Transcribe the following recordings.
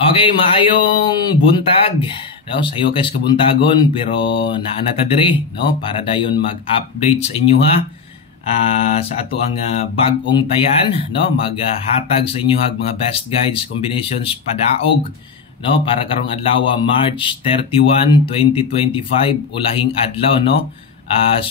Okay, maayong buntag. No, sayo kay kabuntagon pero naana ta diri, no, para dayon mag-update sa inyo ha. Sa ato ang bag-ong tayan, no, maghatag sa inyo hag mga best guides combinations padaog, no, para karong adlaw March 31, 2025 ulahing adlaw, no.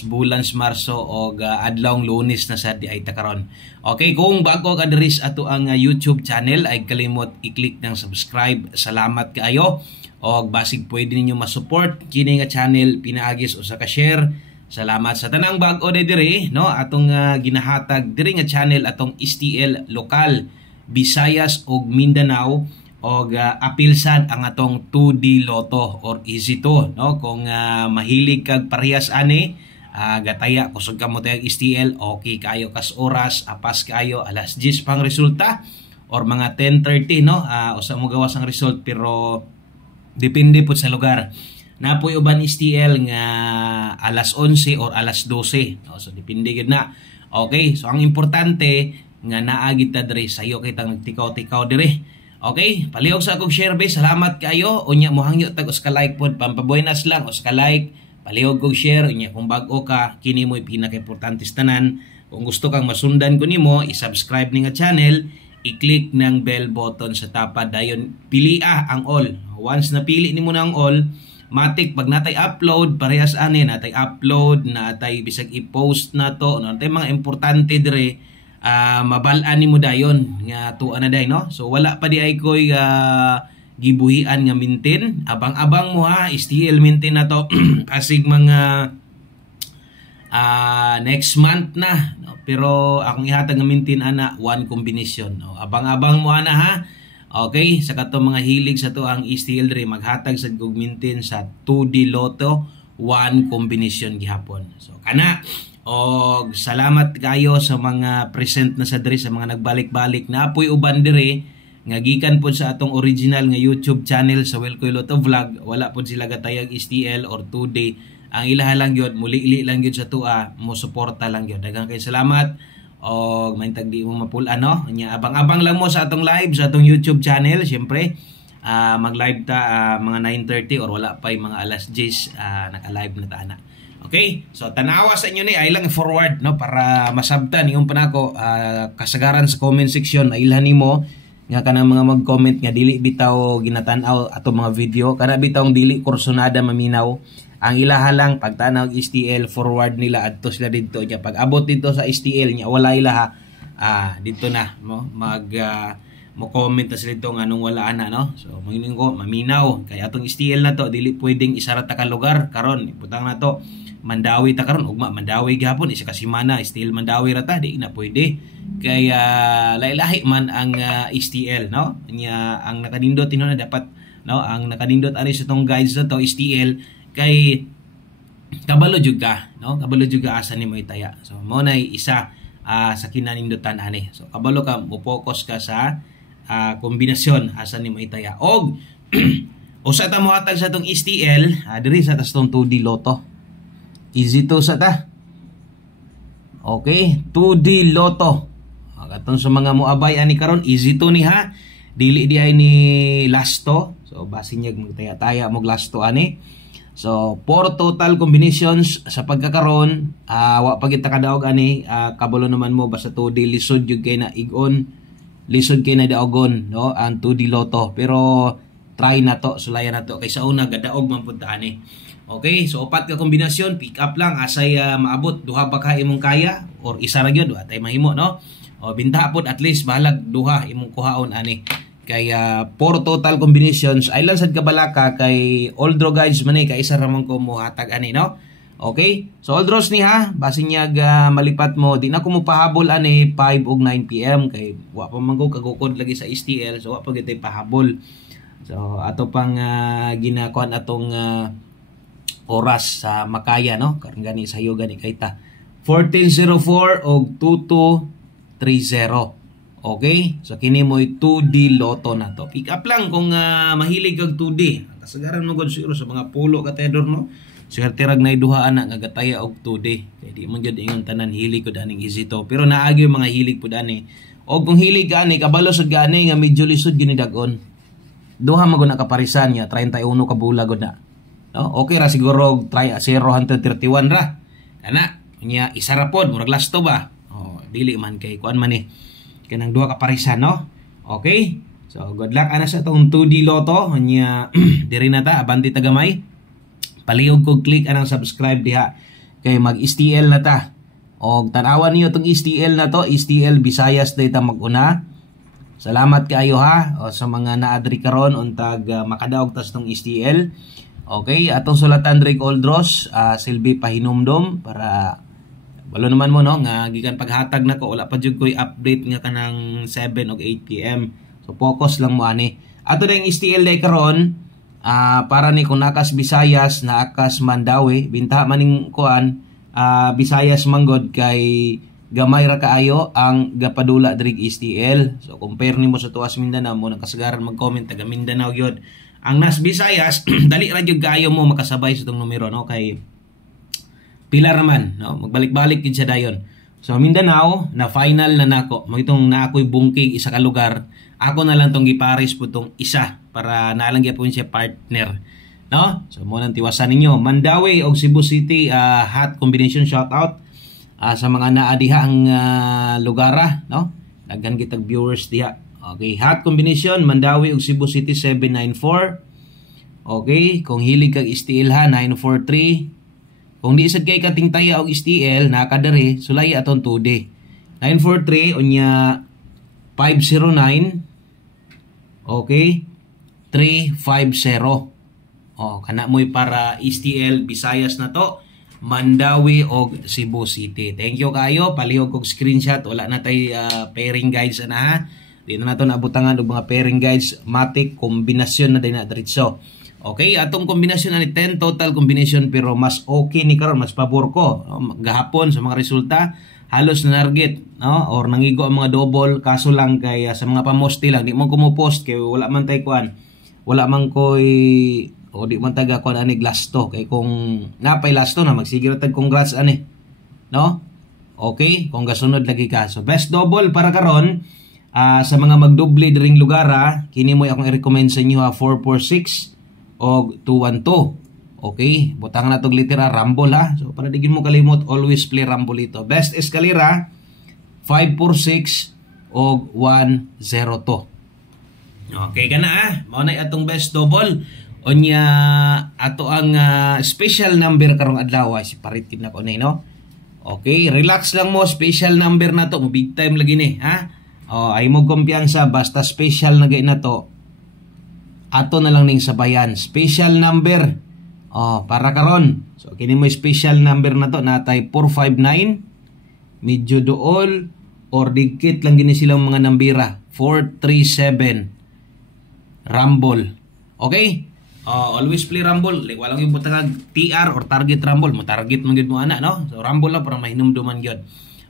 Bulan sa Marso o adlawng Lunes na sad di ay takaron. Okay, kung bago ka diri sa ato ang YouTube channel ay kalimot i-click ng subscribe. Salamat kaayo. Og basig pwede ninyo ma-support kini nga channel pinaagis usa ka share. Salamat sa tanang bag-o diri, no, atong ginahatag diri nga channel atong STL lokal, Visayas ug Mindanao. Og apilsad ang atong 2D Lotto or Easy to, no, kung mahilig kag parehas ani gataya kusog ka mo tayong STL, okay kayo kas oras, apas kayo alas 10 pang resulta or mga 10:30, no, usa mo gawas ang result pero depende po sa lugar. Napoy uban STL nga alas 11 or alas 12, no, so depende gid na. Okay, so ang importante nga naagid ta diri sayo kay tang nagtikaw-tikaw diri. Okay, palihog sa akong share base. Salamat kayo. Unya mo hangyo tag uska like pod, pampabuenas lang uska like, palihog kog share. Unya kung bag-o ka, kini mo pinaka-importante tanan. Kung gusto kang masundan ko nimo, i-subscribe ni nga channel, i-click ng bell button sa tapad dayon pilia ang all. Once na pili nimo na ang all, matik pag natay upload parehas ani natay upload, natay bisag i-post na to, natay mga importante dire. Mabalaan ni mo dayon nga tuan na day, no, so wala pa di ay koy gibuhian nga mintin, abang-abang mo ha, STL mintin na to asig mga next month na, no? Pero akong ihatag nga mintin ana one combination, no? Abang-abang mo ana ha. Okay, sa kato mga hilig sa to ang STL diri maghatag sa gug mintin sa 2D Lotto one combination gihapon. So kana. Og salamat kayo sa mga present na sa diri, sa mga nagbalik-balik na apoy uban diri nga gikan pod sa atong original nga YouTube channel sa Wilcoy Lotto Vlog. Wala pod sila gatayag STL or 2D. Ang ilaha lang gyud muli-ili lang gyud sa tua, mo suporta lang gyud. Daghang kay salamat og maintag di mo mapulan, no. Nya abang-abang lang mo sa atong live sa atong YouTube channel. Syempre mag-live ta mga 9:30 or wala pa mga alas 10 naka-live na ta ana. Okay, so tanawa sa inyo ni ay lang forward, no, para masabtan yung panako kasagaran sa comment section ay ilhan nimo nga kanang mga mag-comment nga dili bitaw ginatan-aw ato mga video, kana bitawng dili kursunada maminaw. Ang ilaha lang pagtanaw STL forward nila adto sila didto nya pag abot dito sa STL nya wala ilaha dito na, no, mo comment ta sila dito nga nung wala na, no. So manginin ko maminaw kay atong STL na to dili pwedeng isara ta ka lugar karon ibutang na to Mandawi ta karon ugma Mandawi gihapon isa ka semana still Mandawi ra ta di na pwede kaya lahi-lahi man ang STL, no, nya ang nakanindot na dapat, no, ang nakanindot ani sa tong guides na to STL kay kabalo jud ka, no, kabalo jud ka asa nimo itaya. So mo na isa sa kinanindotan ani, so kabalo ka mo focus ka sa kombinasyon asa nimo itaya. Og usa ta mo hatag sa tong STL diri sa tas tong 2D Lotto. Easy to sa ta. Okay, 2D Lotto. Katong sa mga moabay ani karon easy to ni ha. Dili di ay ni lasto. So basin niya magtaya-taya mo lasto ani. So 4 total combinations sa pagkakaron. Wa pa kita kadaog ani, kabalo naman mo basta 2D lisod jud kay na igon. Lisod kay na daogon, no, ang 2D Lotto. Pero try na to, sulayan na to kay sa una gadaog man pud ta ani. Okay, so 4 ka kombinasyon, pick up lang asay maabot duha ba ka imong kaya or isa ra gyud atay mahimo, no. O binta pod at least bahalag duha imong kuhaon ani. Kaya 4 total combinations ay lang sad kabalaka kay all draw guides man kay isa ra man ko mo hatag ani, no. Okay, so all draws ni ha, basin niya malipat mo di na ko mo pahabol ani 5 ug 9 PM kay wa pa man ko kagukod lagi sa STL, so wa pa gyud pahabol. So ato pang ginakuan atong oras sa makaya, no, karon gani sayo gani kay ta 1404 og 2230. Okay, so kini mo 2D Lotto na to. Pick up lang kung mahilig kag 2D. Kasagaran mo gud siguro sa mga pulo ka tedor, no. Swerte rag nay duha ana nga gataya og 2D. Kay di man jud ingon tanan hilig ko daning easy to. Pero naagi mga hilig pud ani. Og kung hilig ka ani kabalo sad gani nga medyo lisod gini dagon. duha magud na kaparisan niya 31 ka bulag gud na. No? Okay ra siguro 0-31 ra. Kana nya isa ra pod murag lasto ba. Oh, dili man kay kuan man kanang duha ka parisan no. Okay? So good luck ana sa tong 2D Lotto nya diri na ta abanti tagamay. Palihog kog click anang subscribe diha kay mag-STL na ta. Og tan-awan niyo tong STL na to, STL Visayas data mag-una. Salamat kaayo ha o sa mga naadri karon untag makadaog tas tong STL. Okay, atong sulatan Drake Oldros, silbi pahinumdom para walo naman mo no nga gikan paghatag nako wala pa jud koy update nga kanang 7 og 8 PM. So focus lang mo ani. Ato dayong STL day karon para ni kung nakas Visayas naakas Mandawi binta maning kuan Visayas manggod kay gamay ra kaayo ang gapadula diri STL. So compare nimo sa tuwas Mindanao mo nang kasagaran mag-comment taga Mindanao gyud. Ang nas Visayas dali ra jud kaayo mo makasabay sa tong numero no kay pila raman no magbalik-balik gid sa dayon. So Mindanao na final na nako mo itong na ako'y bungkig isa ka lugar. Ako na lang tong giparis po tong isa para nalang gyapon siya partner. No? So mo nang tiwasan ninyo. Mandawi og Cebu City hot combination shout out sa mga naa diha ang lugara, no? Daghan kitag viewers diha. Okay, hot combination Mandawi og Cebu City 794. Okay, kung hilig kag STL ha 943. Kung di sad kay kating taya og STL nakadere sulay aton 2D. 943 unya 509. Okay, 350. Oh, kana mo'y para STL Visayas na to, Mandawi og Cebu City. Thank you kayo. Palihog kog screenshot. Wala na tay pairing guides na ha. Di na nato naabutangan og mga pairing guides. Matic kombinasyon na din na diretso. Okay, atong kombinasyon ani 10 total combination pero mas okay ni karon, mas pabor ko. Gahapon sa mga resulta halos na narget, no? Or nangigo ang mga double kaso lang kay sa mga pamosti lang di mo kumo-post kay wala man tay kuan. Wala man koy o di man taga kuan ani lasto kay kung napay lasto na magsigiro tag congrats ani. No? Okay, kung gasunod lagi ka. So best double para karon sa mga magdoble diring lugar kini mo akong i-recommend sa inyo 446 o 212. Okay, butang na tong litera Rumble ha. So para digin mo kalimot always play Rumble ito. Best eskalera 546 o 102. Okay kana mao na atong best double. Onya ato ang special number karong adlaw si paritin na ko ni no. Okay, relax lang mo, special number na to, big time lagi ni ha. Ay mo kumpiyansa basta special na gay na to. Ato na lang ning sabayan, special number. Para karon. So kini mo special number na to natay 459 medyo dool or dikit lang gini silang mga nambira 437 Rumble. Okay? Always play Rumble. Like walang yung butang TR or target Rumble. Mo target man gyud mo ana no. So Rumble lang para mahinumduman gyud.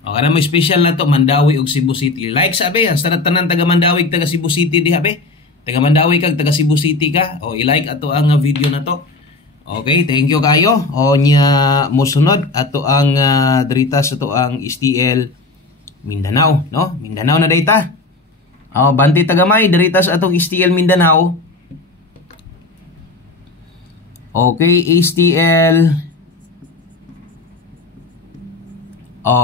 Kana may special na to Mandawi ug Cebu City. Like sabi ang tanan taga Mandawi taga Cebu City diha be. Taga Mandawi kag taga Cebu City ka. I-like ato ang video na to. Okay, thank you kayo. Nya mosunod ato ang drita sa to ang STL Mindanao, no? Mindanao na data. Banti tagamay drita sa atong STL Mindanao. Okay, STL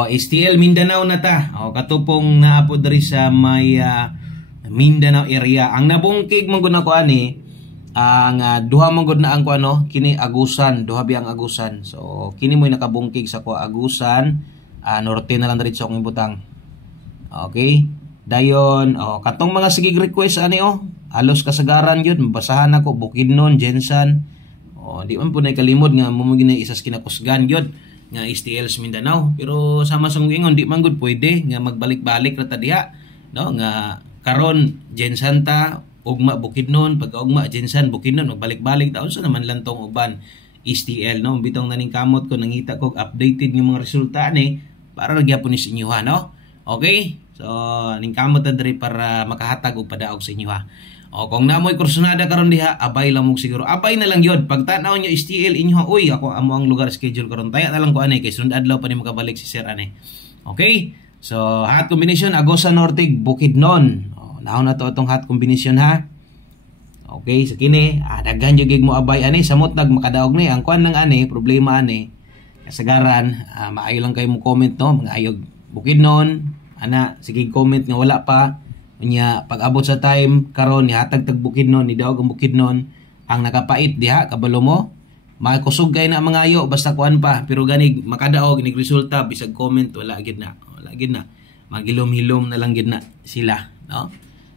STL Mindanao na ta. Katupong naapod diri sa may Mindanao area. Ang nabungkig man gud nako ani ang duha man gud na ang kuano kini Agusan, duha biyang Agusan. So kini mo'y nakabungkig sa ko Agusan, norte na lang diretso akong ibutang. Okay? Dayon, katong mga sigig request ani halos kasagaran yun, mabasahan ako Bukidnon, Jensan. Di man po na kalimod nga mo gina isas kinakusgan yun nga STL Mindanao. Pero sama sa ingon di man gud pwede nga magbalik-balik ra ta diha, no? Nga karon Jensan ta ugma Bukidnon, pagka-ugma Jensan Bukidnon magbalik-balik taon sa naman lang tong uban STL, no? Bitong naning kamot ko nangita ko updated ng mga resulta ni para gyapon ni sa inyo ha, no? Okay? So ning kamot ta diri para makahatag og padaog sa inyo ha. Kung namoy kursunada karon diha, abay lang mo siguro. Abay na lang yun. Pag tanaw nyo STL inyo, uy, ako amo ang lugar schedule karon. Taya na lang ko ani kay sunod adlaw pa ni makabalik si Sir ani. Okay? So hot combination Agosa Norte Bukidnon. Naon na to itong hot combination ha. Okay, sa kini, daghan jud gig mo abay ani samot nag makadaog ni ang kuan lang ani, problema ani. Kasagaran, maayo lang kayo mo comment no, mga ayog Bukidnon, ana sige comment nga wala pa. Unya pag abot sa time karon nihatag tag Bukidnon, ni daog ang Bukidnon, ang nakapait diha kabalo mo. Makusog kay na mga ayo basta kuan pa, pero gani makadaog nig resulta bisag comment wala gid na. Wala gid na. Magilom-hilom na lang gid na sila, no?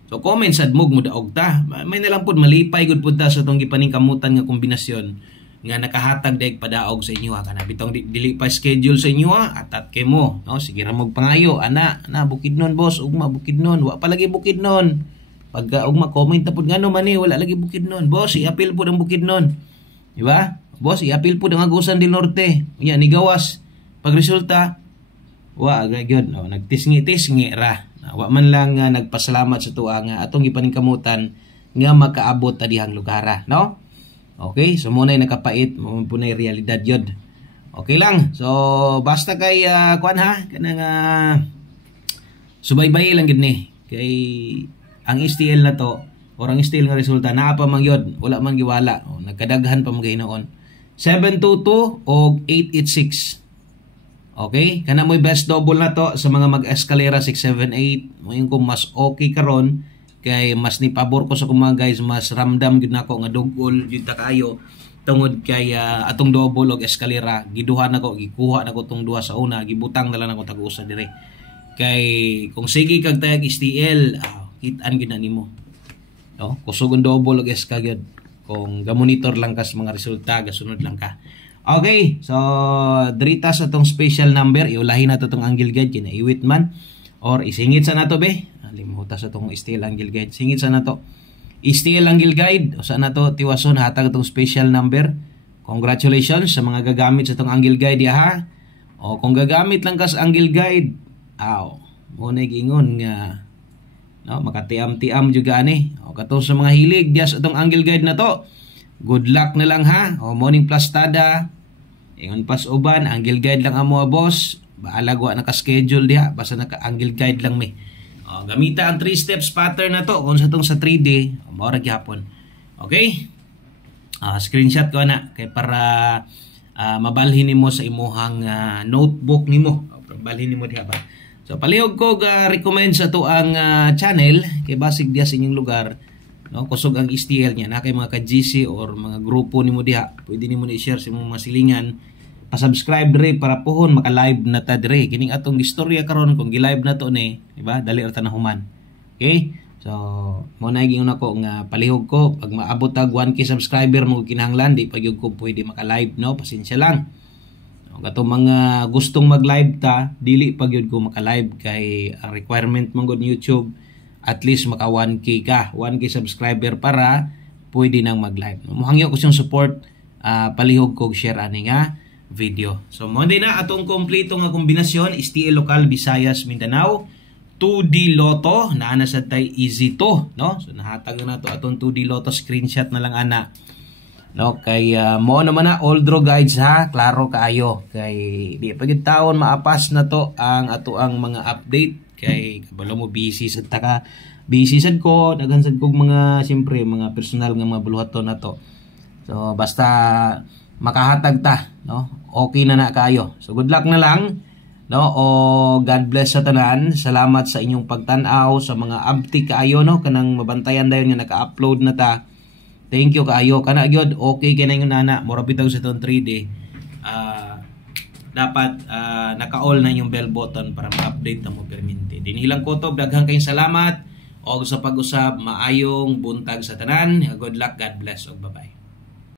So comment sad mo daog ta. May na lang pud malipay gud pud ta sa tong gipaningkamutan nga kombinasyon nga nakahatag daig padaog sa inyo kana bitong dili pa schedule sa inyo atat kay mo, no? Sige ra magpangayo ana Bukidnon boss, ugma Bukidnon, wa pa lagi Bukidnon. Pagka ugma comment na pud ngano man wala lagi Bukidnon boss, i-appeal pud ang Bukidnon, di ba? Boss, i-appeal pud ang Agusan del Norte, unya ni gawas pag resulta wa gyud, no? Nagtisngi-tisngi ra, wa man lang nagpasalamat sa tuwa nga atong gipaningkamutan nga makaabot ta dihang lugar, no? Okay, so muna nakapait, mo punay realidad yun. Okay lang. So basta kay kuan ha, kanang subaybay lang gid ni. Kay ang STL na to, or ang STL nga resulta naa pa man yun, wala man giwala. Nagkadaghan pa mga hinoon. 722 o 886. Okay, kana mo'y best double na to sa mga mag-escalera 678. Mo yung kung mas okay karon kay mas ni pabor ko sa mga guys, mas ramdam gid nako nga dugol jud ta kayo tungod kay atong double og eskalera giduha nako, gikuha nako tong duha sa una, gibutang na lang nako tag-usa dire. Kay kung sige kag tayag STL, hit-an gid na nimo, no? Kusog ang double og eska gyud kung ga-monitor lang ka sa mga resulta, gasunod lang ka. Okay, so drita sa tong special number, iulahin na to tong angle guide kinaiwit man or isingit sa nato be. Limuta sa itong STL Angle Guide. Singit sa na to. STL Angle Guide. O sa na to, tiwason, hatag itong special number. Congratulations sa mga gagamit sa itong Angle Guide, ha? O kung gagamit lang ka sa Angle Guide, muna gingon nga, no, makatiam-tiam juga ani. O katong sa mga hilig, diya sa itong Angle Guide na to, good luck na lang, ha? O morning plastada, ingon pas uban, Angle Guide lang amo boss. Baalag wa naka-schedule diha, basta naka-Angle Guide lang may. Gamita ang 3 steps pattern na to kung sa itong sa 3D, maura gyapon. Okay? Screenshot ko na kay para mabalhin nimo sa imuhang notebook nimo. Balhin nimo diha ba. So palihog ko recommend sa to ang channel kay basig diha sa inyong lugar, no? Kusog ang STL niya na kay mga ka-GC or mga grupo nimo diha. Pwede nimo na-share sa imong mga silingan. Pa-subscribe dire para pohon maka-live na ta dire. Kining atong istorya karon kung gi-live na to ni, di ba? Dali ra ta na human. Okay? So, mo na gyud nako nga palihog ko pag maabot tag 1K subscriber mo kinahanglan di pa gyud ko pwede maka-live, no? Pasensya lang. Kato mga gustong mag-live ta, dili pa gyud ko maka-live kay ang requirement mong good YouTube at least maka 1K ka, 1K subscriber para pwede nang mag-live. Mohangyo ko siyang support, palihog ko share ani nga video. So mo na atong kompleto nga kombinasyon STL Local Visayas Mindanao 2D Lotto na sa tay easy to, no? So nahatag na to atong 2D Lotto, screenshot na lang ana, no? Kay mo naman na all draw guides, ha, klaro kaayo kay di pa gid taon maapas na to ang ato ang mga update kay kabalo mo busy sad ta ka, busy sad ko, daghan sad kog mga siyempre mga personal nga mga buluhaton na to. So basta makahatag ta, no? Okay na kayo. So good luck na lang, no? O God bless sa tanan. Salamat sa inyong pagtan-aw sa mga abti kaayo, no? Kanang mabantayan dayon nga naka-upload na ta. Thank you kaayo. Kana gyud okay kay na yung nana. Mura bitaw sa tong 3D. Dapat naka-all na yung bell button para ma-update ta mo permente. Dinilang kutob, daghang kayong salamat. O sa pag-usab, maayong buntag sa tanan. Good luck, God bless, o bye-bye.